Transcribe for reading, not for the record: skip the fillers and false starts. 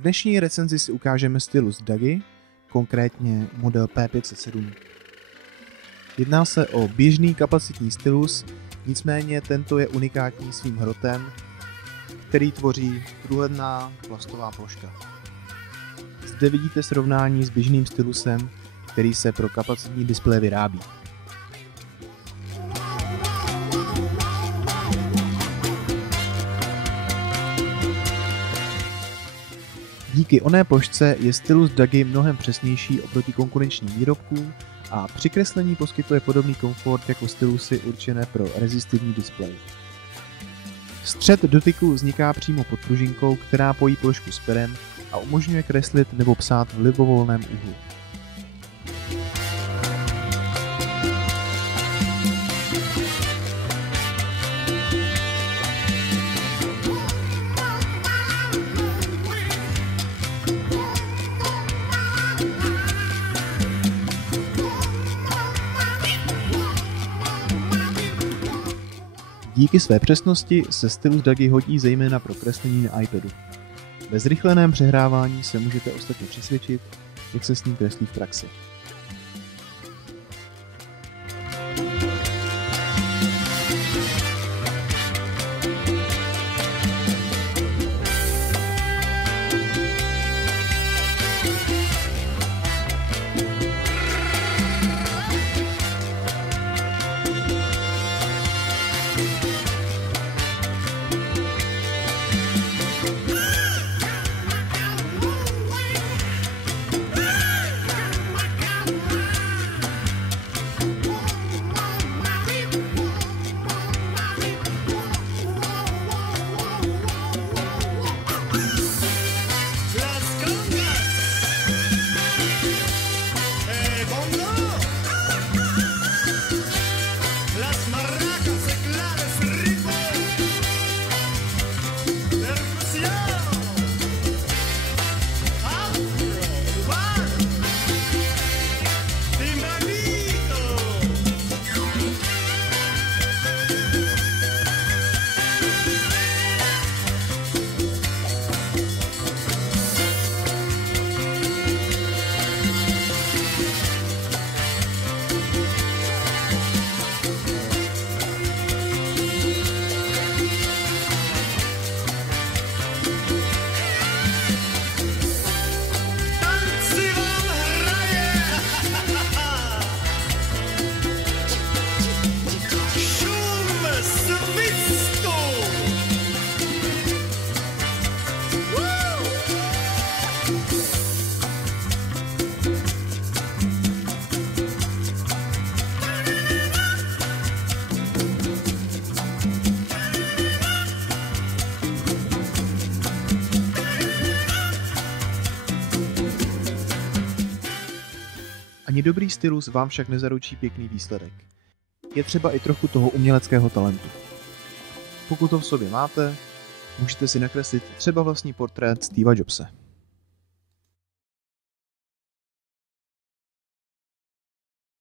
V dnešní recenzi si ukážeme stylus Dagi, konkrétně model P507. Jedná se o běžný kapacitní stylus, nicméně tento je unikátní svým hrotem, který tvoří průhledná plastová ploška. Zde vidíte srovnání s běžným stylusem, který se pro kapacitní displeje vyrábí. Díky oné plošce je stylus Dagi mnohem přesnější oproti konkurenčním výrobkům a při kreslení poskytuje podobný komfort jako stylusy určené pro rezistivní displej. Střed dotyku vzniká přímo pod pružinkou, která pojí plošku s perem a umožňuje kreslit nebo psát v libovolném úhlu. Díky své přesnosti se stylus Dagi hodí zejména pro kreslení na iPadu. Ve zrychleném přehrávání se můžete ostatně přesvědčit, jak se s ním kreslí v praxi. Ani dobrý stylus vám však nezaručí pěkný výsledek. Je třeba i trochu toho uměleckého talentu. Pokud to v sobě máte, můžete si nakreslit třeba vlastní portrét Steva Jobse.